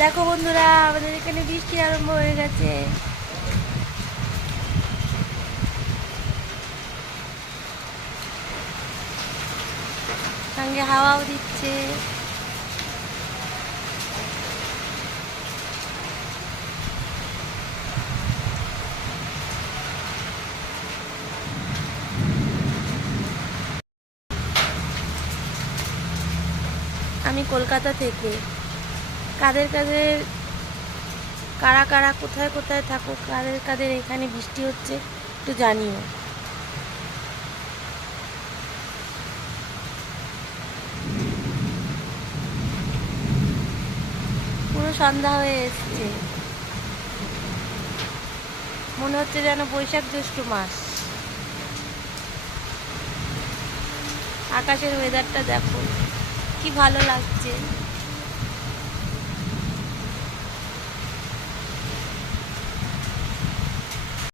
দেখো বন্ধুরা, আমাদের এখানে বৃষ্টি আরম্ভ হয়ে গেছে। সঙ্গে হাওয়াও দিচ্ছে। আমি কলকাতা থেকে। কাদের কাদের কারা কারা কোথায় কোথায় থাকো, কাদের কাদের এখানে বৃষ্টি হচ্ছে একটু জানিও। পুরো সন্ধ্যা হয়ে এসছে, মনে হচ্ছে যেন বৈশাখ জ্যৈষ্ঠ মাস। আকাশের ওয়েদারটা দেখো, কি ভালো লাগছে।